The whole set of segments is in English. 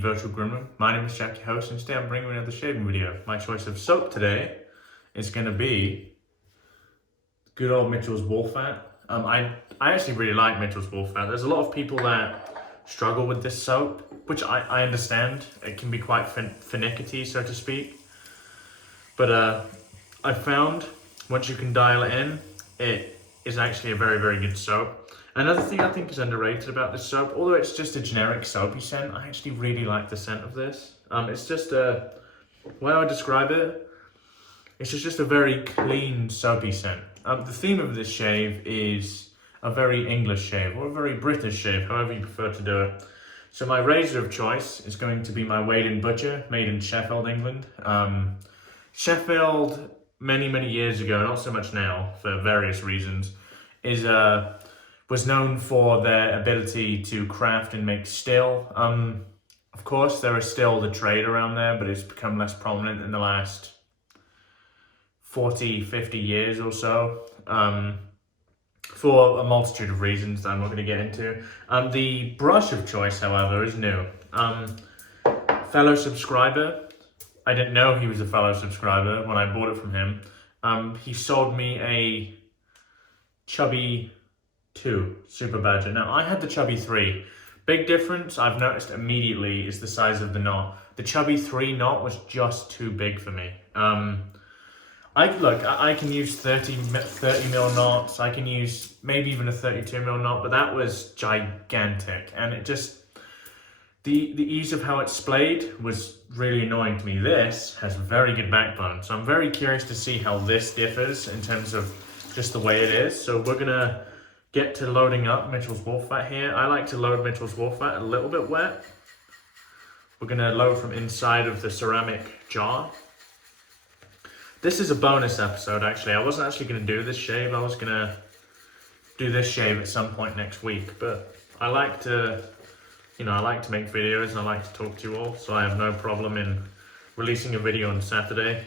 the Virtual Groomer. My name is Jack, your host, and today I'm bringing you another shaving video. My choice of soap today is going to be good old Mitchell's Woolfat. I actually really like Mitchell's Woolfat. There's a lot of people that struggle with this soap, which I understand. It can be quite finicky, so to speak. But I found once you can dial it in, it is actually a very, very good soap. Another thing I think is underrated about this soap, although it's just a generic soapy scent, I actually really like the scent of this. It's just a, way I would describe it, it's just a very clean soapy scent. The theme of this shave is a very English shave, or a very British shave, however you prefer to do it. So my razor of choice is going to be my Wade&Butcher, made in Sheffield, England. Sheffield, many years ago, not so much now, for various reasons, was known for their ability to craft and make still. Of course, there is still the trade around there, but it's become less prominent in the last 40, 50 years or so, for a multitude of reasons that I'm not going to get into. The brush of choice, however, is new. Fellow subscriber, I didn't know he was a fellow subscriber when I bought it from him. He sold me a Chubby 2 Super Badger. Now, I had the Chubby 3. Big difference I've noticed immediately is the size of the knot. The Chubby 3 knot was just too big for me. I can use 30 mil knots. I can use maybe even a 32 mil knot, but that was gigantic. And it just, the ease of how it splayed was really annoying to me. This has very good backbone. So I'm very curious to see how this differs in terms of just the way it is. So we're gonna get to loading up Mitchell's Woolfat here. I like to load Mitchell's Woolfat a little bit wet. We're gonna load from inside of the ceramic jar. This is a bonus episode, actually. I wasn't actually gonna do this shave. I was gonna do this shave at some point next week, but I like to, I like to make videos and I like to talk to you all, so I have no problem in releasing a video on Saturday.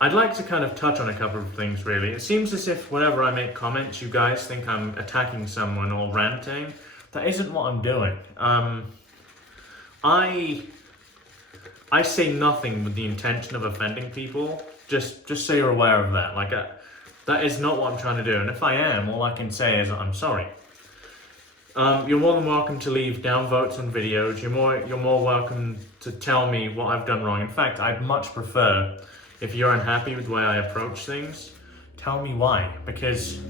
I'd like to kind of touch on a couple of things, really. It seems as if whenever I make comments, you guys think I'm attacking someone or ranting. That isn't what I'm doing. I say nothing with the intention of offending people, just so you're aware of that. Like, that is not what I'm trying to do, and if I am, all I can say is I'm sorry. You're more than welcome to leave downvotes on videos. You're more welcome to tell me what I've done wrong. In fact, I'd much prefer, if you're unhappy with the way I approach things, tell me why. Because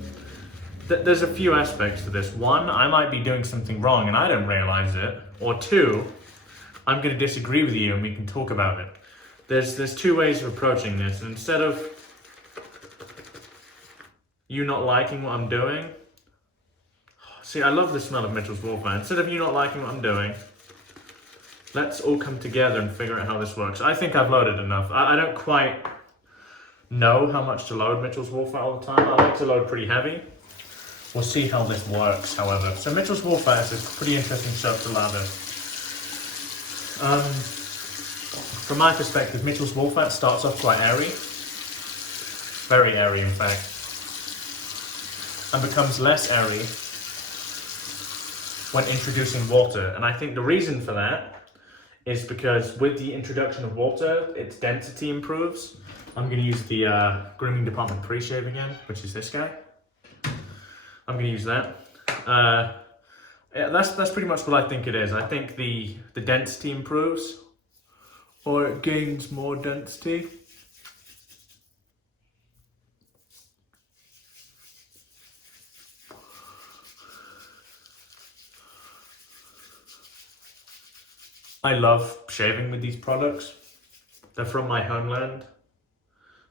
there's a few aspects to this. One, I might be doing something wrong and I don't realize it. Or two, I'm going to disagree with you and we can talk about it. There's two ways of approaching this. And instead of you not liking what I'm doing, see, I love the smell of Mitchell's Woolfat. Instead of you not liking what I'm doing, let's all come together and figure out how this works. I think I've loaded enough. I don't quite know how much to load Mitchell's Woolfat all the time. I like to load pretty heavy. We'll see how this works, however. So Mitchell's Woolfat is a pretty interesting soap to lather. From my perspective, Mitchell's Woolfat starts off quite airy. Very airy, in fact. And becomes less airy when introducing water. And I think the reason for that is because with the introduction of water, its density improves. I'm going to use the grooming department pre-shave again, which is this guy. I'm going to use that. Yeah, that's pretty much what I think it is. I think the density improves, or it gains more density. I love shaving with these products. They're from my homeland.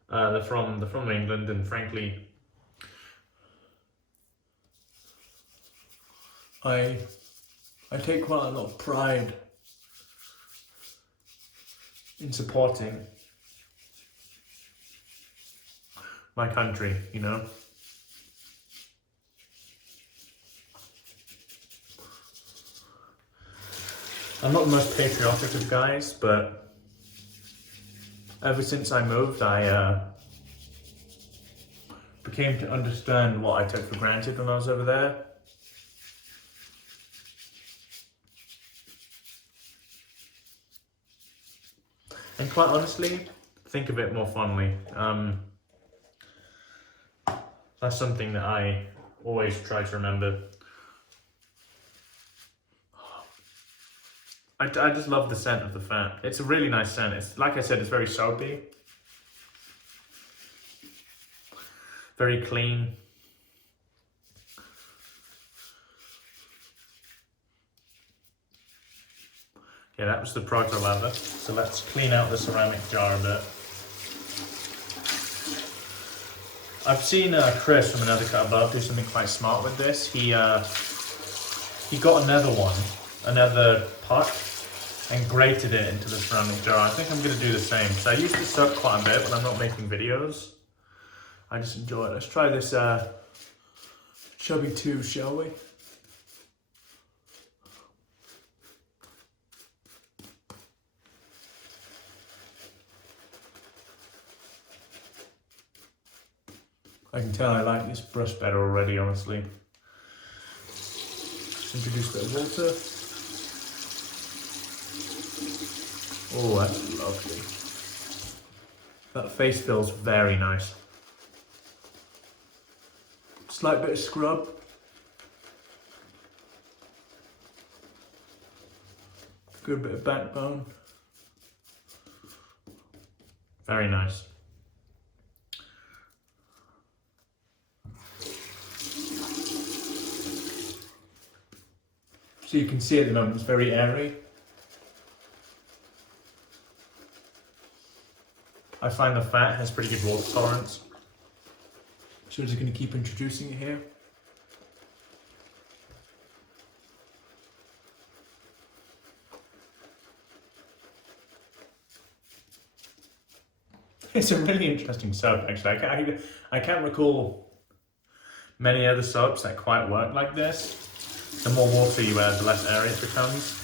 They're from England, and frankly, I take quite a lot of pride in supporting my country, I'm not the most patriotic of guys, but ever since I moved, I became to understand what I took for granted when I was over there. quite honestly, think of it more fondly. That's something that I always try to remember. I just love the scent of the fat. It's a really nice scent. It's, like I said, it's very soapy. Very clean. Yeah, that was the proto lather. So let's clean out the ceramic jar a bit. I've seen Chris from Another Cut Above do something quite smart with this. He got another pot, and grated it into the ceramic jar. I think I'm going to do the same. So I use this soap quite a bit when I'm not making videos. I just enjoy it. Let's try this Chubby 2, shall we? I can tell I like this brush better already, honestly. Just introduce a bit of water. Oh, that's lovely. That face feels very nice. Slight bit of scrub. Good bit of backbone. Very nice. So you can see at the moment it's very airy. I find the fat has pretty good water tolerance. So we're just going to keep introducing it here. It's a really interesting soap, actually. I can't recall many other soaps that quite work like this. The more water you add, the less airy it becomes.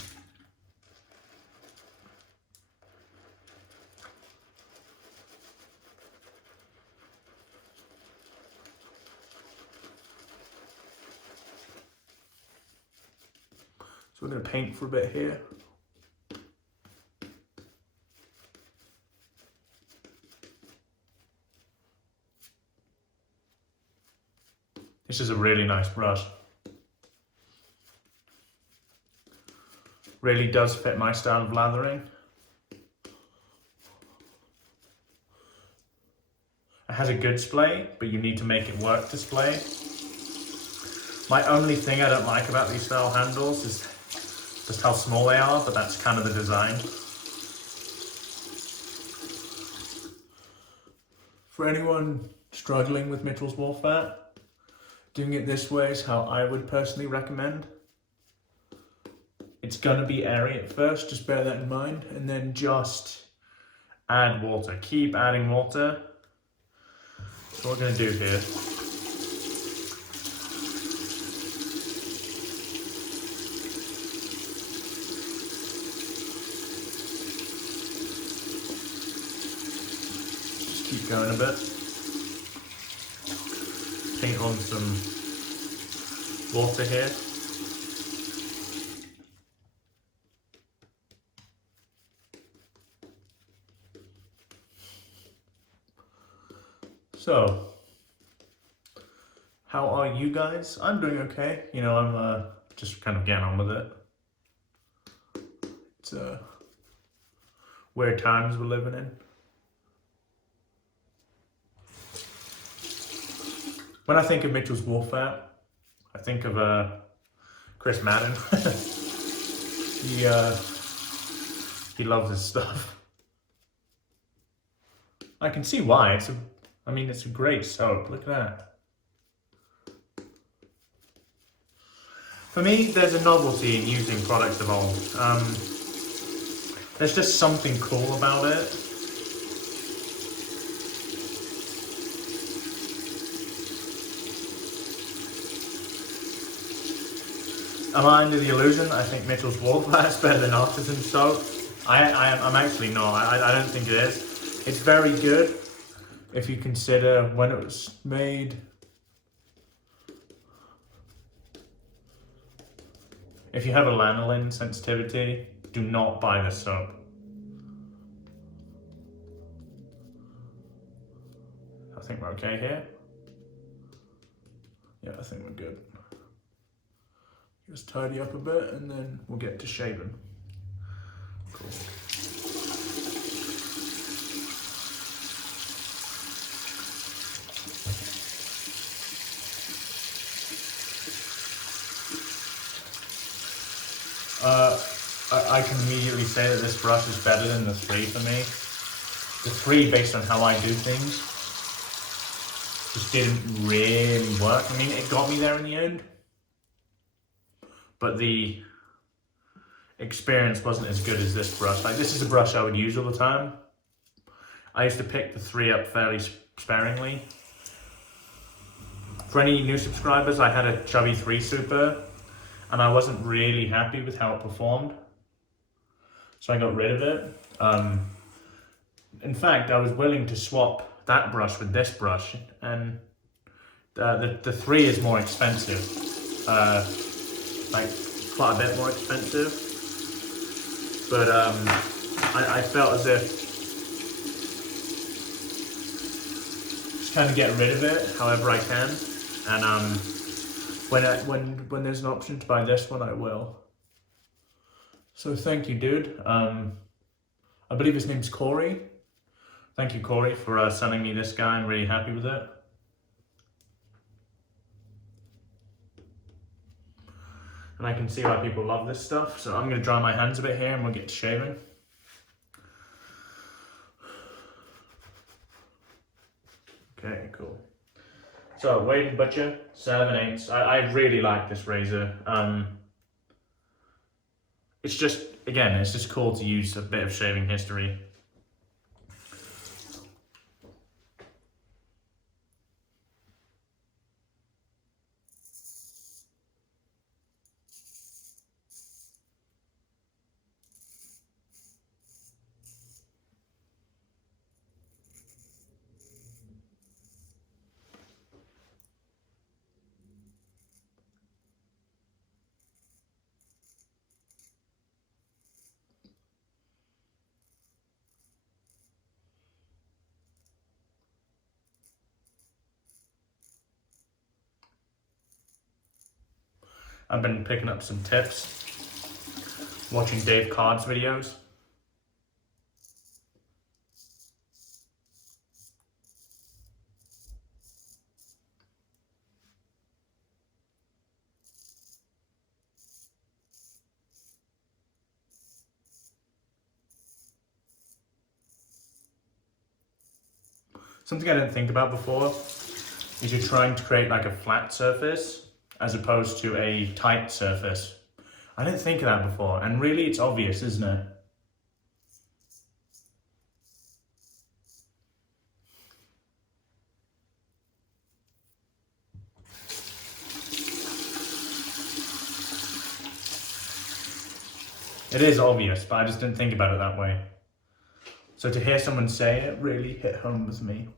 So we're going to paint for a bit here. This is a really nice brush. Really does fit my style of lathering. It has a good splay, but you need to make it work to splay. My only thing I don't like about these style handles is just how small they are, but that's kind of the design. For anyone struggling with Mitchell's Wolf Fat, doing it this way is how I would personally recommend. It's gonna be airy at first, just bear that in mind, and then just add water. Keep adding water. So what we're gonna do here, keep going a bit. Paint on some water here. So, how are you guys? I'm doing okay. You know, I'm just kind of getting on with it. It's weird times we're living in. When I think of Mitchell's Wolf Fat, I think of Chris Madden. He loves his stuff. I can see why. It's a great soap. Look at that. For me, there's a novelty in using products of old. There's just something cool about it. Am I under the illusion? I think Mitchell's Wolf Fat is better than Artisan soap. I'm actually not. I don't think it is. It's very good if you consider when it was made. If you have a lanolin sensitivity, do not buy this soap. think we're okay here. Yeah, I think we're good. Just tidy up a bit and then we'll get to shaving. Cool. I can immediately say that this brush is better than the 3 for me. The 3, based on how I do things, just didn't really work. I mean, it got me there in the end, but the experience wasn't as good as this brush. Like, this is a brush I would use all the time. I used to pick the 3 up fairly sparingly. For any new subscribers, I had a Chubby 3 Super, and I wasn't really happy with how it performed, so I got rid of it. In fact, I was willing to swap that brush with this brush, and the 3 is more expensive, like quite a bit more expensive, but I felt as if just kind of get rid of it however I can, and when there's an option to buy this one, I will. So thank you, dude. I believe his name's Corey. Thank you, Corey, for sending me this guy. I'm really happy with it. And I can see why people love this stuff. So I'm going to dry my hands a bit here and we'll get to shaving. Okay, cool. So Wade&Butcher 7/8. I really like this razor. It's just, again, it's just cool to use a bit of shaving history. I've been picking up some tips, watching Dave Card's videos. Something I didn't think about before is you're trying to create like a flat surface as opposed to a tight surface. I didn't think of that before, and really it's obvious, isn't it? It is obvious, but I just didn't think about it that way. So to hear someone say it really hit home with me.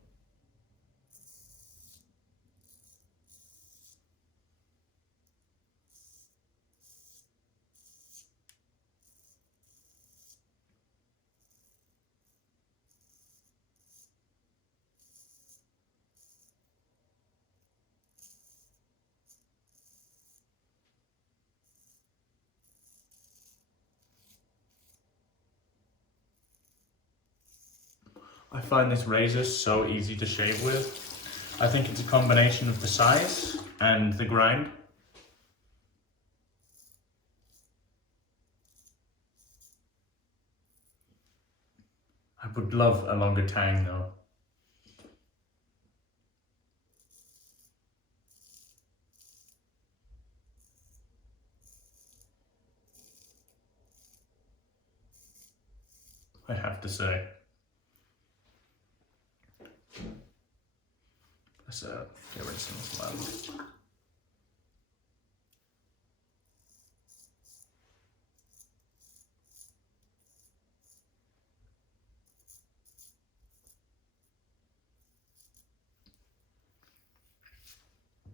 I find this razor so easy to shave with. I think it's a combination of the size and the grind. I would love a longer tang though. I have to say. Let's get rid of some of this lime.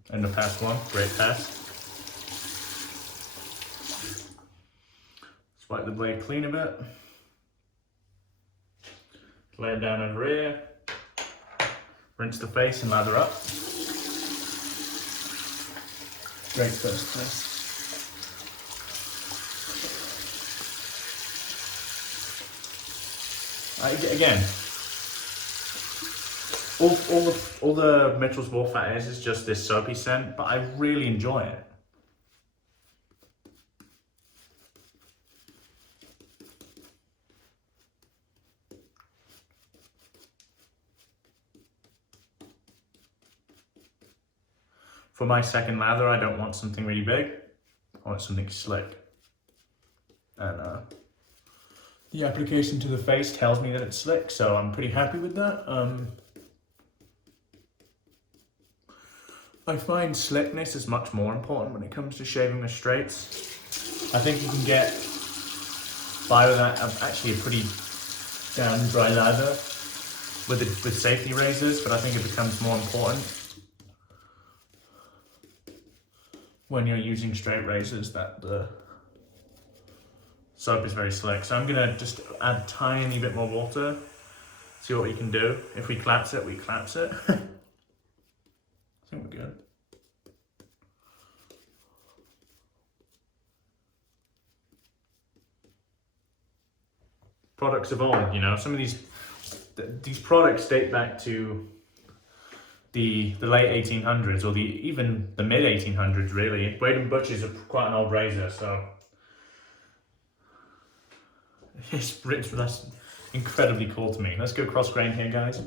And the past one, great pass. Swipe the blade clean a bit. Lay it down over here. Rinse the face and lather up. Great first test. Again, all the Mitchell's Wolfat is just this soapy scent, but I really enjoy it. For my second lather, I don't want something really big. I want something slick. And the application to the face tells me that it's slick, so I'm pretty happy with that. I find slickness is much more important when it comes to shaving the straights. I think you can get by with that actually a pretty down dry lather with safety razors, but I think it becomes more important when you're using straight razors that the soap is very slick. So I'm gonna just add a tiny bit more water, see what we can do. If we collapse it, we collapse it. I think we're good. Products evolve, you know. Some of these products date back to the late 1800s, or even the mid 1800s, really. Wade&Butcher is quite an old razor, so that's incredibly cool to me. Let's go cross grain here, guys.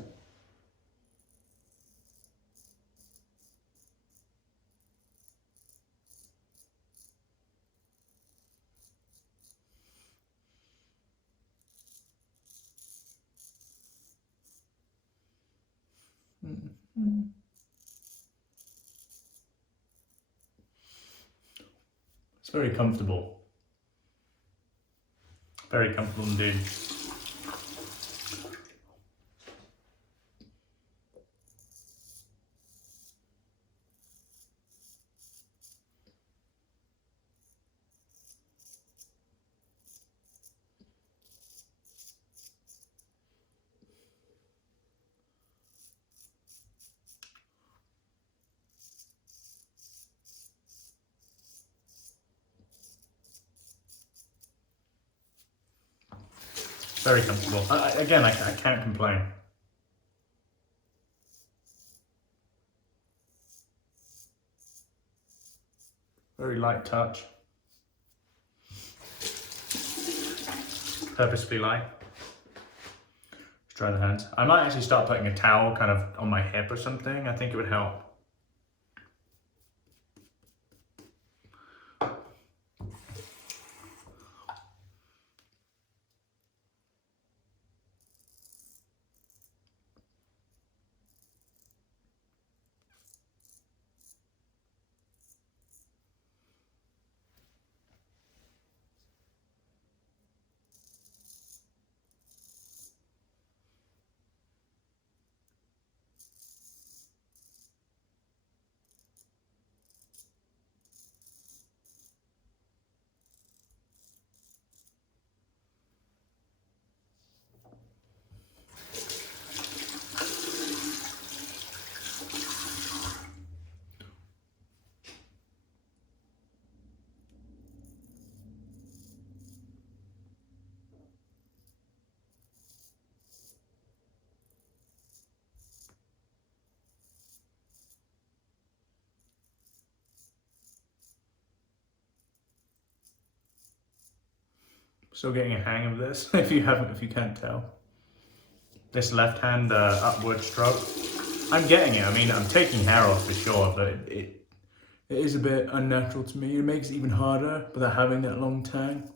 It's very comfortable. Very comfortable indeed. Very comfortable. Again, I can't complain. Very light touch. Purposefully light. Let's try the hands. I might actually start putting a towel kind of on my hip or something. I think it would help. Still getting a hang of this, if you can't tell. This left hand upward stroke. I'm getting it. I mean, I'm taking hair off for sure, but it is a bit unnatural to me. It makes it even harder without having that long tang.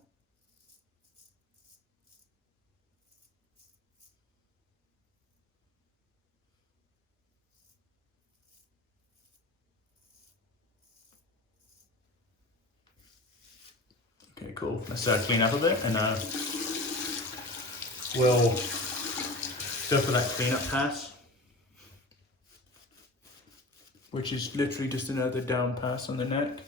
Okay, cool. Let's clean up a bit, and we'll go for that cleanup pass, which is literally just another down pass on the neck.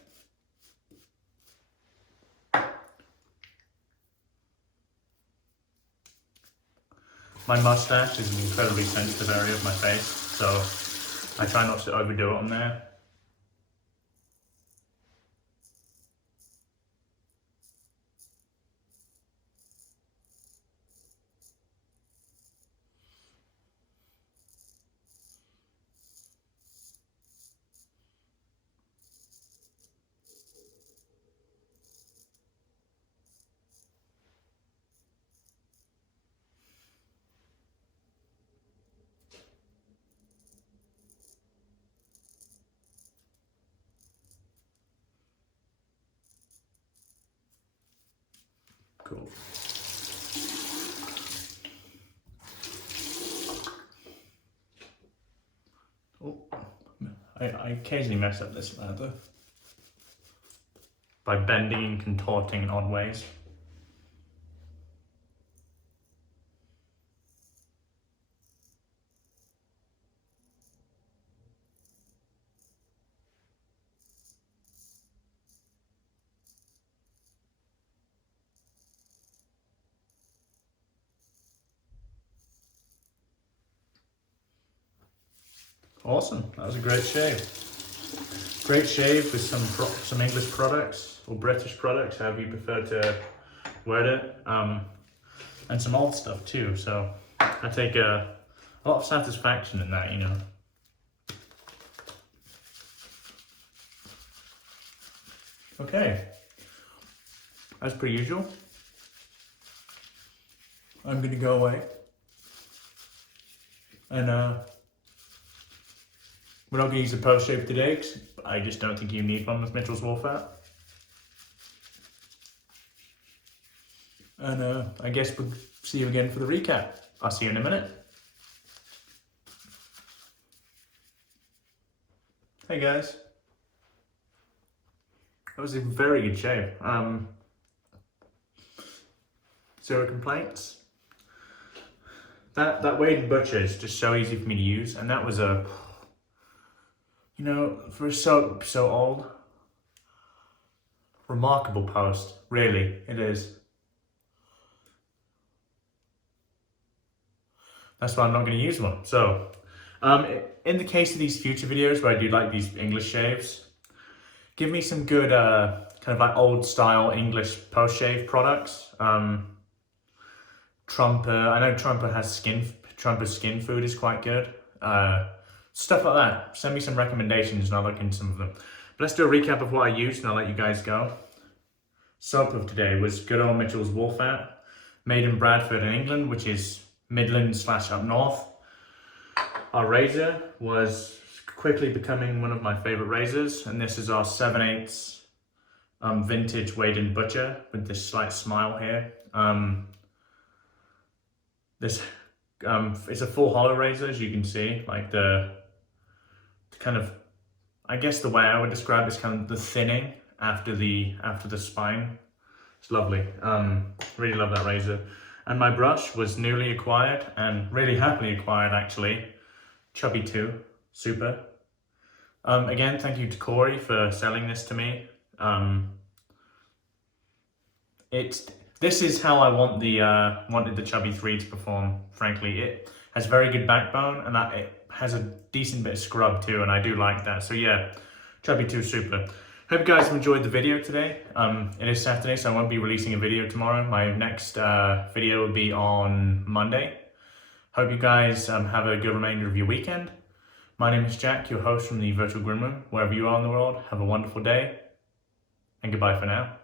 My mustache is an incredibly sensitive area of my face, so I try not to overdo it on there. Cool. Oh, I occasionally mess up this lather by bending and contorting in odd ways. Awesome, that was a great shave. Great shave with some English products or British products, however you prefer to word it, and some old stuff too. So I take a lot of satisfaction in that, you know. Okay, as per usual, I'm gonna go away and we're not going to use a post shave today because I just don't think you need one with Mitchell's Wool Fat. And I guess we'll see you again for the recap. I'll see you in a minute. Hey guys. That was a very good shave. Zero complaints. That Wade&Butcher is just so easy for me to use, and that was a, you know, for a soap so old, remarkable post, really, it is. That's why I'm not going to use one. So, in the case of these future videos where I do like these English shaves, give me some good, kind of like old style English post shave products. Trumper, I know Trumper has Trumper's skin food is quite good. Stuff like that. Send me some recommendations and I'll look into some of them. But let's do a recap of what I used and I'll let you guys go. Soap of today was good old Mitchell's Wool Fat, made in Bradford in England, which is Midlands / up north. Our razor was quickly becoming one of my favorite razors, and this is our 7/8 vintage Wade&Butcher with this slight smile here. This it's a full hollow razor, as you can see, like the kind of, I guess the way I would describe is kind of the thinning after the spine. It's lovely. Really love that razor. And my brush was newly acquired and really happily acquired actually. Chubby 2, super. Again, thank you to Corey for selling this to me. This is how I want wanted the Chubby 3 to perform, frankly. It has very good backbone and it has a decent bit of scrub too, and I do like that. So yeah, Chubby 2 super. Hope you guys have enjoyed the video today. It is Saturday, so I won't be releasing a video tomorrow. My next video will be on Monday. Hope you guys have a good remainder of your weekend. My name is Jack, your host from the Virtual Grim Room. Wherever you are in the world, have a wonderful day, and goodbye for now.